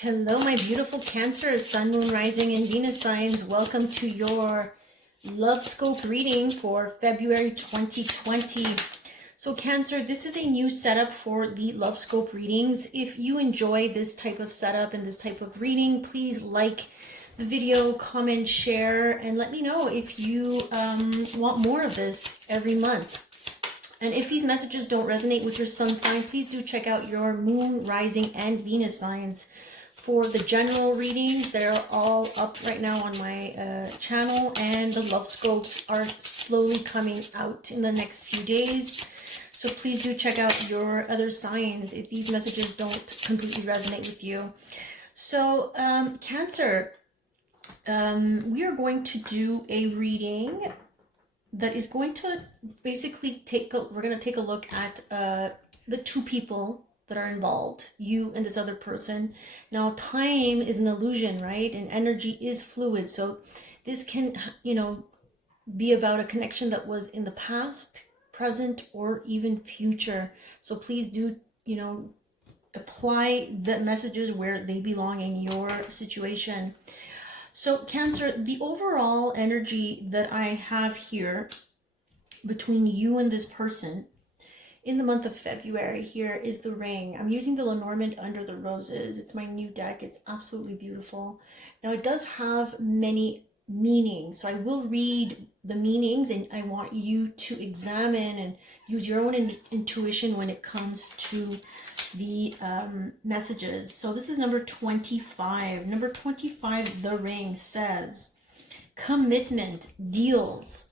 Hello, my beautiful Cancer, Sun, Moon, Rising, and Venus signs. Welcome to your Lovescope reading for February 2020. So Cancer, this is a new setup for the Lovescope readings. If you enjoy this type of setup and this type of reading, please like the video, comment, share, and let me know if you want more of this every month. And if these messages don't resonate with your sun sign, please do check out your Moon, Rising, and Venus signs. For the general readings, they're all up right now on my channel, and the Lovescope are slowly coming out in the next few days. So please do check out your other signs if these messages don't completely resonate with you. So Cancer, we are going to do a reading that is going to basically we're going to take a look at the two people that are involved, you and this other person. Now, time is an illusion, right? And energy is fluid. So this can, be about a connection that was in the past, present, or even future. So please do, apply the messages where they belong in your situation. So Cancer, the overall energy that I have here between you and this person in the month of February here is the Ring. I'm using the Lenormand Under the Roses. It's my new deck. It's absolutely beautiful. Now it does have many meanings. So I will read the meanings, and I want you to examine and use your own intuition when it comes to the messages. So this is number 25. Number 25, the Ring, says commitment, deals,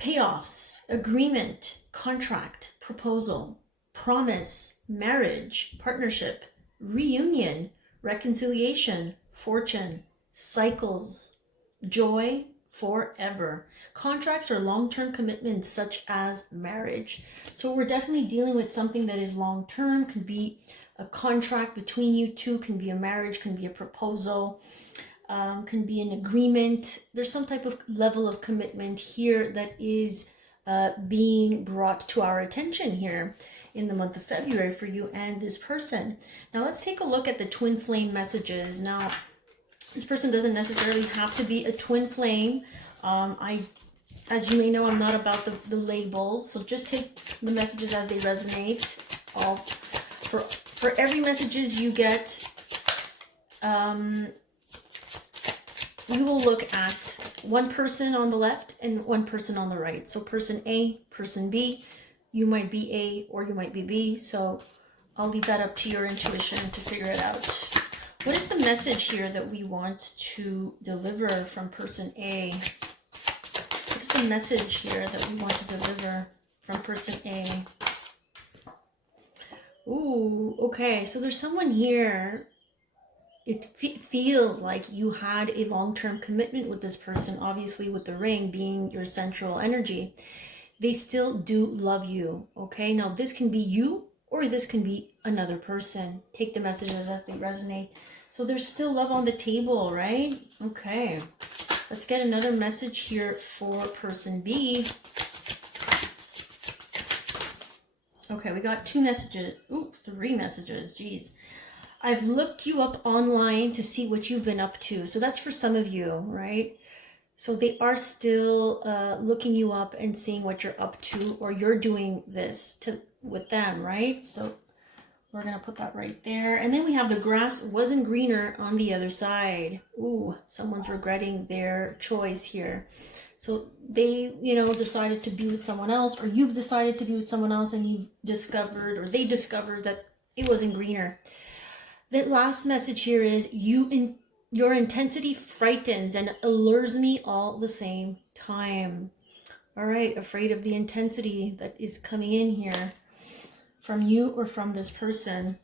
payoffs, agreement, contract, proposal, promise, marriage, partnership, reunion, reconciliation, fortune, cycles, joy, forever. Contracts or long-term commitments such as marriage. So we're definitely dealing with something that is long-term. Can be a contract between you two, can be a marriage, can be a proposal, can be an agreement. There's some type of level of commitment here that is being brought to our attention here in the month of February for you and this person. Now let's take a look at the twin flame messages. Now this person doesn't necessarily have to be a twin flame. As you may know, I'm not about the labels, so just take the messages as they resonate. For every messages you get, we will look at one person on the left and one person on the right. So person A, person B, you might be A or you might be B. So I'll leave that up to your intuition to figure it out. What is the message here that we want to deliver from person A? What is the message here that we want to deliver from person A? Ooh, okay. So there's someone here. It feels like you had a long-term commitment with this person, obviously with the Ring being your central energy. They still do love you, okay? Now, this can be you or this can be another person. Take the messages as they resonate. So there's still love on the table, right? Okay. Let's get another message here for person B. Okay, we got two messages. Ooh, three messages. Geez. I've looked you up online to see what you've been up to. So that's for some of you, right? So they are still looking you up and seeing what you're up to, or you're doing this with them, right? So we're going to put that right there. And then we have the grass wasn't greener on the other side. Ooh, someone's regretting their choice here. So they, decided to be with someone else, or you've decided to be with someone else, and you've discovered, or they discovered that it wasn't greener. The last message here is your intensity frightens and allures me all the same time. All right, afraid of the intensity that is coming in here from you or from this person.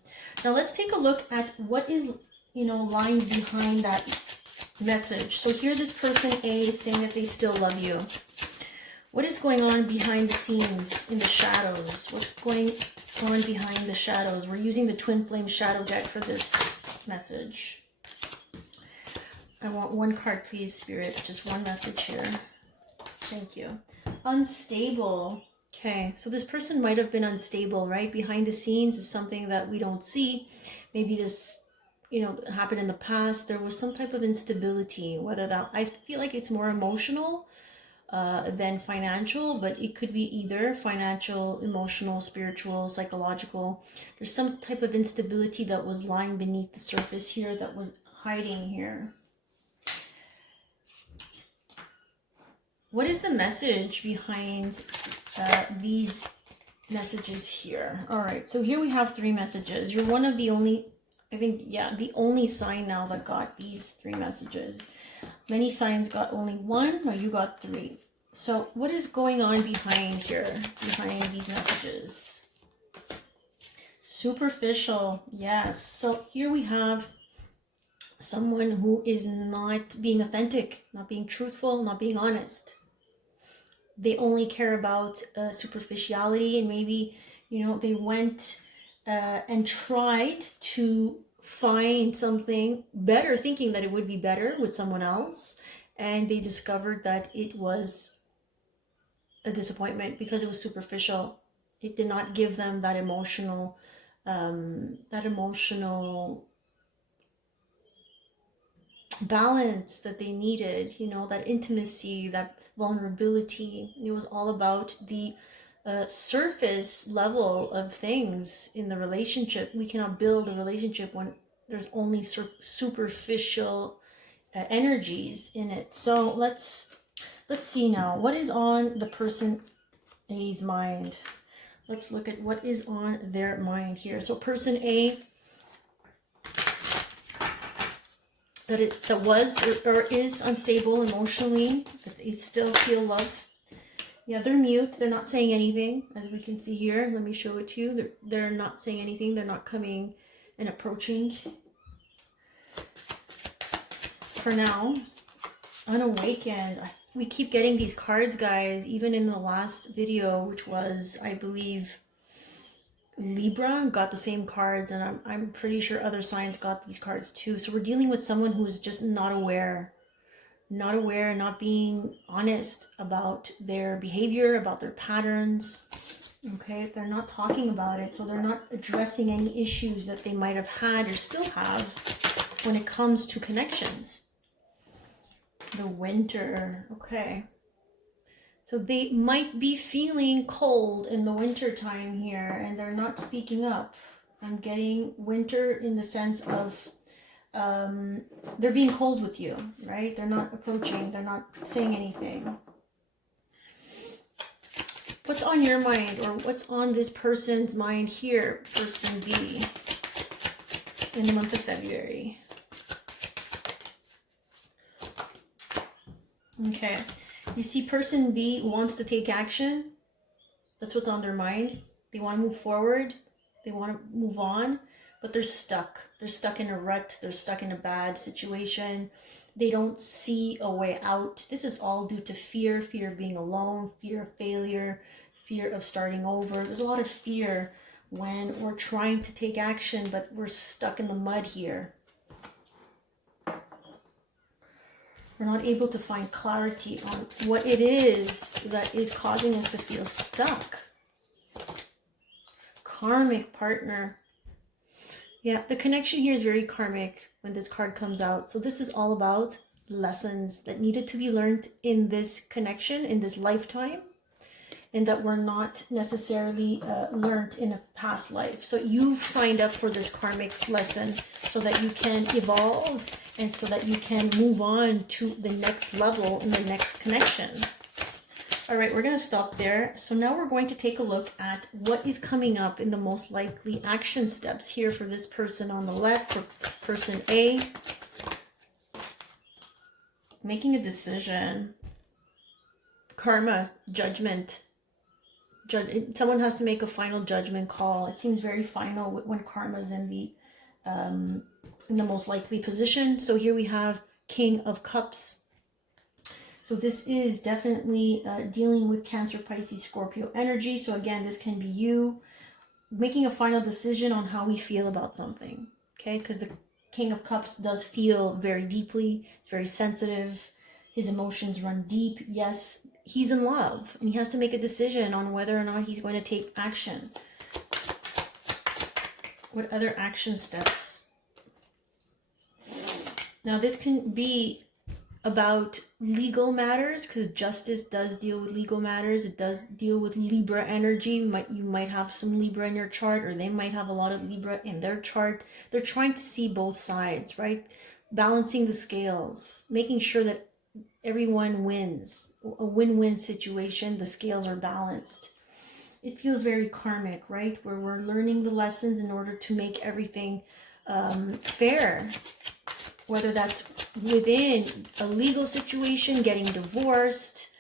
Now let's take a look at what is, lying behind that message. So here this person A is saying that they still love you. What is going on behind the scenes in the shadows? What's going on behind the shadows? We're using the Twin Flame Shadow deck for this message. I want one card, please, Spirit. Just one message here. Thank you. Unstable. Okay, so this person might have been unstable, right? Behind the scenes is something that we don't see. Maybe this, happened in the past. There was some type of instability, whether that, I feel like it's more emotional than financial, but it could be either financial, emotional, spiritual, psychological. There's some type of instability that was lying beneath the surface here, that was hiding here. What is the message behind these messages here? All right, so here we have 3 messages. You're one of the only, I think, yeah, the only sign now that got these 3 messages. Many signs got only 1, or you got 3. So what is going on behind here, behind these messages? Superficial, yes. So here we have someone who is not being authentic, not being truthful, not being honest. They only care about superficiality, and maybe, they went and tried to find something better, thinking that it would be better with someone else, and they discovered that it was a disappointment because it was superficial. It did not give them that emotional balance that they needed, that intimacy, that vulnerability. It was all about the surface level of things in the relationship. We cannot build a relationship when there's only superficial energies in it. So let's see now, what is on the person A's mind. Let's look at what is on their mind here. So person A, that was or is unstable emotionally, that they still feel love. Yeah, they're mute. They're not saying anything, as we can see here. Let me show it to you. They're not saying anything. They're not coming and approaching. For now, unawakened. We keep getting these cards, guys, even in the last video, which was, I believe, Libra got the same cards, and I'm pretty sure other signs got these cards too. So we're dealing with someone who is just not aware, not being honest about their behavior, about their patterns. Okay, they're not talking about it, so they're not addressing any issues that they might have had or still have when it comes to connections. The winter, okay. So they might be feeling cold in the winter time here, and they're not speaking up. I'm getting winter in the sense of they're being cold with you, right? They're not approaching, they're not saying anything. What's on your mind, or what's on this person's mind here, person B, in the month of February? Okay, you see person B wants to take action. That's what's on their mind. They want to move forward. They want to move on, but they're stuck. They're stuck in a rut. They're stuck in a bad situation. They don't see a way out. This is all due to fear, fear of being alone, fear of failure, fear of starting over. There's a lot of fear when we're trying to take action, but we're stuck in the mud here. We're not able to find clarity on what it is that is causing us to feel stuck. Karmic partner. Yeah, the connection here is very karmic when this card comes out. So this is all about lessons that needed to be learned in this connection, in this lifetime, and that were not necessarily learned in a past life. So you've signed up for this karmic lesson so that you can evolve and so that you can move on to the next level in the next connection. All right, we're going to stop there. So now we're going to take a look at what is coming up in the most likely action steps here for this person on the left, for person A. Making a decision. Karma, judgment. Someone has to make a final judgment call. It seems very final when karma's in the most likely position. So here we have King of Cups. So this is definitely dealing with Cancer, Pisces, Scorpio energy. So again, this can be you making a final decision on how we feel about something. Okay, because the King of Cups does feel very deeply. It's very sensitive. His emotions run deep. Yes, he's in love and he has to make a decision on whether or not he's going to take action. What other action steps? Now this can be about legal matters, because justice does deal with legal matters. It does deal with Libra energy. You might have some Libra in your chart, or they might have a lot of Libra in their chart. They're trying to see both sides, right? Balancing the scales, making sure that everyone wins, a win-win situation. The scales are balanced. It feels very karmic, right? Where we're learning the lessons in order to make everything fair. Whether that's within a legal situation, getting divorced,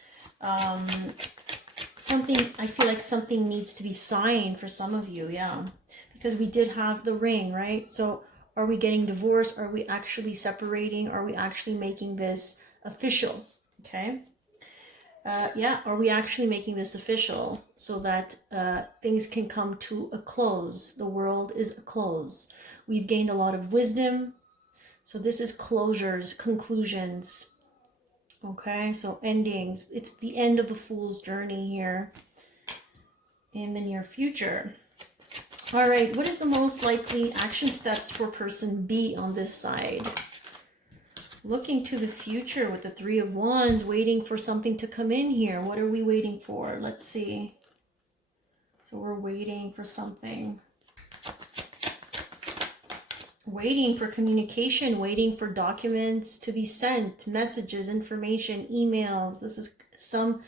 something, I feel like something needs to be signed for some of you, yeah. Because we did have the ring, right? So are we getting divorced? Are we actually separating? Are we actually making this official? Okay. Yeah, are we actually making this official so that things can come to a close? The world is a close. We've gained a lot of wisdom. So this is closures, conclusions. Okay, so endings. It's the end of the fool's journey here in the near future. All right, what is the most likely action steps for person B on this side? Looking to the future with the Three of Wands, waiting for something to come in here. What are we waiting for? Let's see. So we're waiting for something. Waiting for communication, waiting for documents to be sent, messages, information, emails. This is some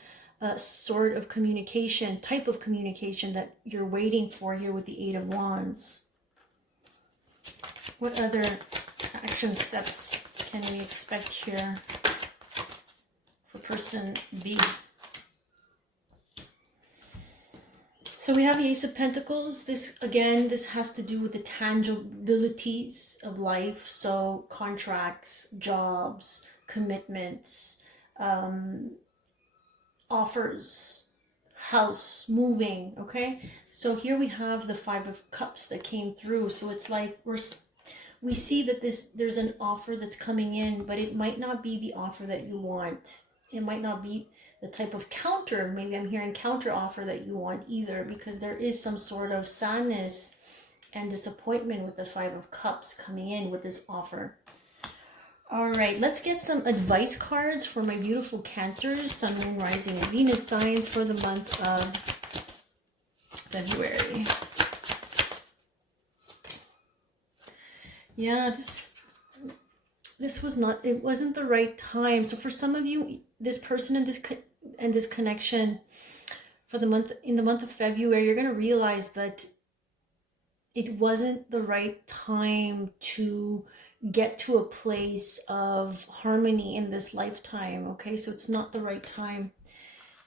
sort of communication, type of communication that you're waiting for here with the Eight of Wands. What other action steps can we expect here for person B? So we have the Ace of Pentacles. This, again, this has to do with the tangibilities of life. So contracts, jobs, commitments, offers, house, moving, okay? So here we have the Five of Cups that came through. So it's like we see that there's an offer that's coming in, but it might not be the offer that you want. It might not be the type of counter, maybe I'm hearing counter offer that you want either, because there is some sort of sadness and disappointment with the Five of Cups coming in with this offer. All right, let's get some advice cards for my beautiful Cancers, Sun, Moon, Rising, and Venus signs for the month of February. Yeah, this was not, it wasn't the right time. So for some of you, this person and this connection for the month, in the month of February, you're going to realize that it wasn't the right time to get to a place of harmony in this lifetime. Okay, so it's not the right time.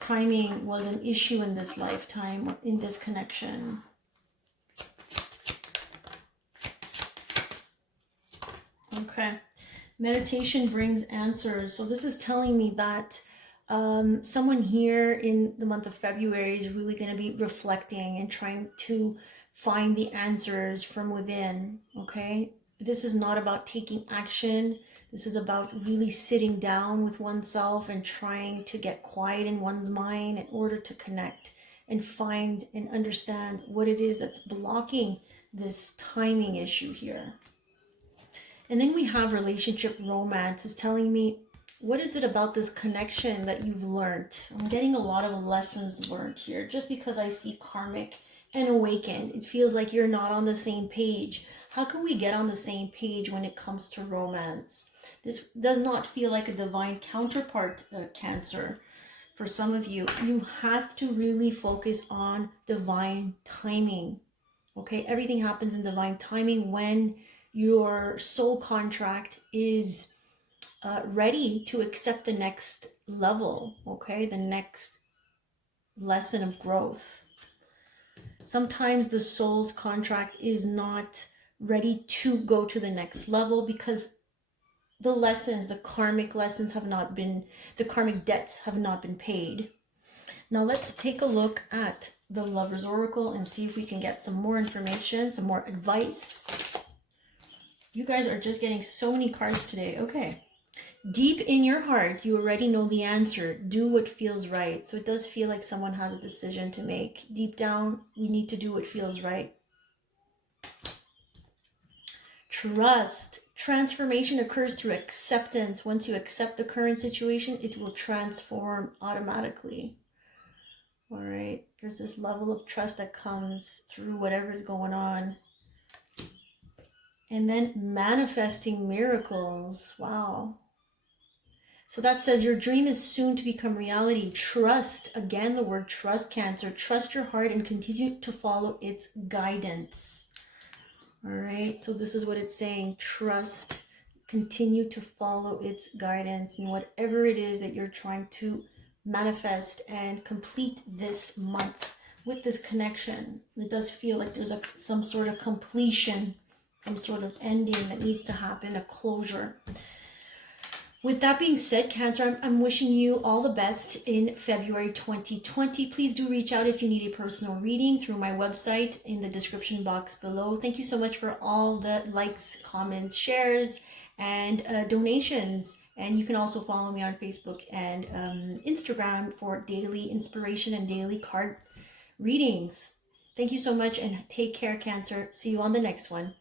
Timing was an issue in this lifetime, in this connection. Okay, meditation brings answers. So this is telling me that someone here in the month of February is really going to be reflecting and trying to find the answers from within. Okay, this is not about taking action. This is about really sitting down with oneself and trying to get quiet in one's mind in order to connect and find and understand what it is that's blocking this timing issue here. And then we have relationship romance. Is telling me, what is it about this connection that you've learned? I'm getting a lot of lessons learned here. Just because I see karmic and awakened, it feels like you're not on the same page. How can we get on the same page when it comes to romance? This does not feel like a divine counterpart, Cancer. For some of you, you have to really focus on divine timing. Okay, everything happens in divine timing when your soul contract is ready to accept the next level, okay, the next lesson of growth. Sometimes the soul's contract is not ready to go to the next level because the lessons, the karmic lessons have not been, the karmic debts have not been paid. Now let's take a look at the Lover's Oracle and see if we can get some more information, some more advice. You guys are just getting so many cards today. Okay. Deep in your heart, you already know the answer. Do what feels right. So it does feel like someone has a decision to make. Deep down, we need to do what feels right. Trust. Transformation occurs through acceptance. Once you accept the current situation, it will transform automatically. All right. There's this level of trust that comes through whatever's going on. And then manifesting miracles. Wow. So that says your dream is soon to become reality. Trust, again, the word trust, Cancer. Trust your heart and continue to follow its guidance. All right, so this is what it's saying. Trust, continue to follow its guidance in whatever it is that you're trying to manifest and complete this month with this connection. It does feel like there's some sort of completion, some sort of ending that needs to happen, a closure. With that being said, Cancer, I'm wishing you all the best in February 2020. Please do reach out if you need a personal reading through my website in the description box below. Thank you so much for all the likes, comments, shares, and donations. And you can also follow me on Facebook and Instagram for daily inspiration and daily card readings. Thank you so much and take care, Cancer. See you on the next one.